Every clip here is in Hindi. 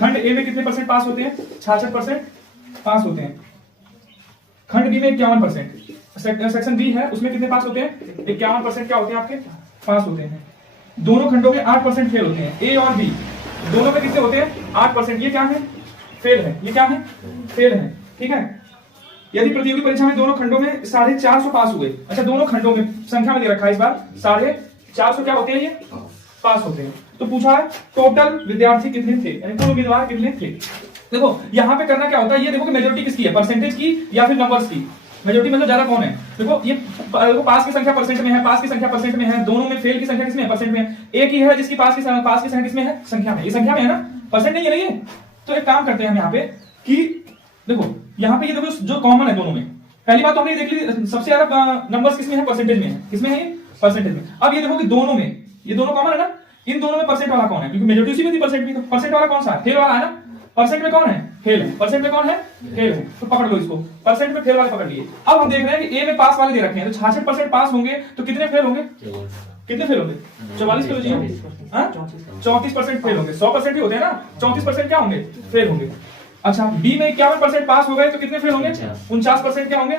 खंड ए में कितने परसेंट पास होते हैं? 66% पास होते हैं। खंड बी में 51%। सेक्शन बी है उसमें कितने पास होते हैं? 51% क्या होते हैं आपके? पास होते हैं। दोनों खंडों में 8% फेल होते हैं। ए और बी दोनों में कितने होते हैं? 8%। ये क्या है? फेल है। ये क्या है? फेल है। ठीक है। यदि प्रतियोगी परीक्षा में दोनों खंडों में 450 पास हुए, अच्छा दोनों खंडों में संख्या में दे रखा है इस बार 450 क्या होते हैं? ये पास होते हैं। तो पूछा है टोटल विद्यार्थी कितने थे, यानी कुल उम्मीदवार कितने थे। देखो यहां पे करना क्या होता है, ये देखो कि मेजोरिटी किसकी है, परसेंटेज की या फिर नंबर्स की। मेजोरिटी मतलब ज्यादा कौन है? देखो ये पास की संख्या परसेंट में है, पास की संख्या परसेंट में है, दोनों में फेल की संख्या किसमें है? परसेंट में है। एक ही है जिसकी पास की संख्या किसमें है? संख्या में। ये संख्या में है ना, परसेंट नहीं है ना ये। तो एक काम करते हैं हम यहाँ पे कि देखो यहाँ पे ये देखो जो कॉमन है दोनों में, पहली बात तो हमने देख ली सबसे ज्यादा नंबर्स किसमें है? परसेंटेज में है। किसमें है ये? परसेंटेज में। अब ये देखो कि दोनों में, ये दोनों कॉमन है ना, इन दोनों में परसेंट वाला कौन है? क्योंकि मेजोरिटी उसी में थी परसेंट भी, तो परसेंट वाला कौन सा है? फेल वाला है ना। परसेंट में कौन है? फेल है। परसेंट में कौन है? फेल है। तो पकड़ लो इसको, परसेंट में फेल वाले पकड़ लिए। अब हम देख रहे हैं कि ए में पास वाले दे रखे हैं, तो 66% पास होंगे तो कितने फेल होंगे? कितने फेल होंगे? 44 किलो जी, 34% फेल होंगे। 100% ही होते हैं ना, 34% क्या होंगे? फेल होंगे। अच्छा बी में 51% पास हो गए तो कितने फेल होंगे? 49% क्या होंगे?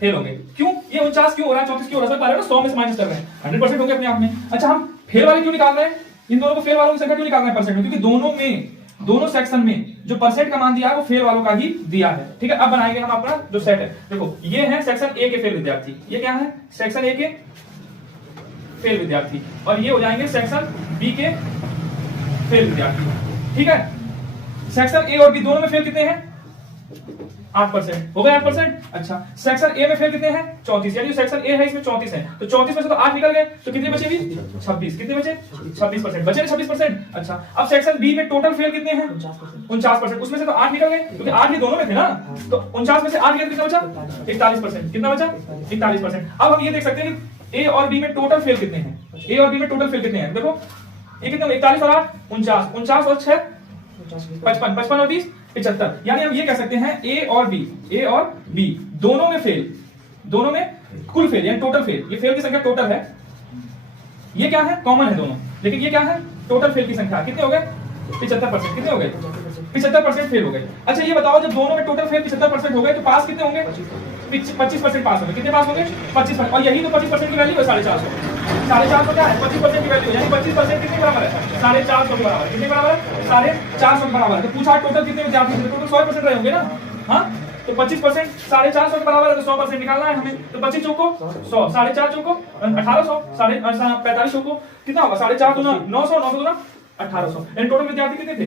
फेल होंगे। क्यों? ये 49 क्यों हो रहा है, 34 क्यों हो रहा है? 100 में से माइनस कर रहे हैं, 100% हो गए अपने आप में। अच्छा हम फेल वाले क्यों निकाल रहे हैं? इन दोनों को फेल वालों की संख्या क्यों निकाल रहे हैं परसेंट में? क्योंकि दोनों में, दोनों सेक्शन में जो परसेंट का मान दिया है वो फेल वालों का ही दिया है। ठीक है। अब बनाएंगे हम अपना जो सेट है। देखो ये है सेक्शन ए के फेल विद्यार्थी, ये क्या है? सेक्शन ए के फेल विद्यार्थी, और ये हो जाएंगे सेक्शन बी के फेल विद्यार्थी। ठीक है। सेक्शन ए और बी दोनों में फेल कितने हैं? 8% हो गए। 8%। अच्छा सेक्शन ए में फेल कितने हैं? 34, यानी सेक्शन ए है इसमें 34 है, तो 34 में से तो 8 निकल गए, तो कितने बचे भी? 26। कितने बचे? 26% बचे। 26%। अच्छा अब सेक्शन बी में टोटल फेल कितने हैं? 49%। उसमें से तो 8 निकल गए, क्योंकि 8 ही दोनों में थे ना, तो 49 में से 8 गए, कितना बचा? 41%। कितना बचा? 41%। अब हम ये देख सकते हैं कि ए और बी में टोटल फेल कितने हैं। ए और बी में टोटल फेल कितने हैं? देखो ये कितने? 41 और 8 49, 49 और 6 55, 55 और 20 75। यानी हम ये कह सकते हैं ए और बी दोनों में फेल, दोनों में कुल फेल यानी टोटल फेल। ये फेल की संख्या टोटल है, ये क्या है? कॉमन है दोनों, लेकिन ये क्या है? टोटल फेल की संख्या। कितने हो गए? 75%। कितने हो गए? 75% फेल हो गए। अच्छा ये बताओ जब दोनों में टोटल फेल 75% हो गए तो पास कितने होंगे? 25% पास होंगे। कितने पास होंगे? 25%। और यही तो 25% की वैल्यू है 450। 450 क्या है? 25% की वैल्यू, यानी 25% कितने बराबर है? 450 के बराबर। कितने बराबर है? 450 के बराबर है। तो पूछा टोटल कितने विद्यार्थी थे? टोटल 100% रहे होंगे ना। हाँ तो 25% 450 के बराबर है, तो 100% निकालना है हमें। तो 25 चौको 100, 4.5 चौको 1800, 45 चौको कितना होगा? 4.5 गुना 900, 900 गुना 1800। टोटल विद्यार्थी कितने थे?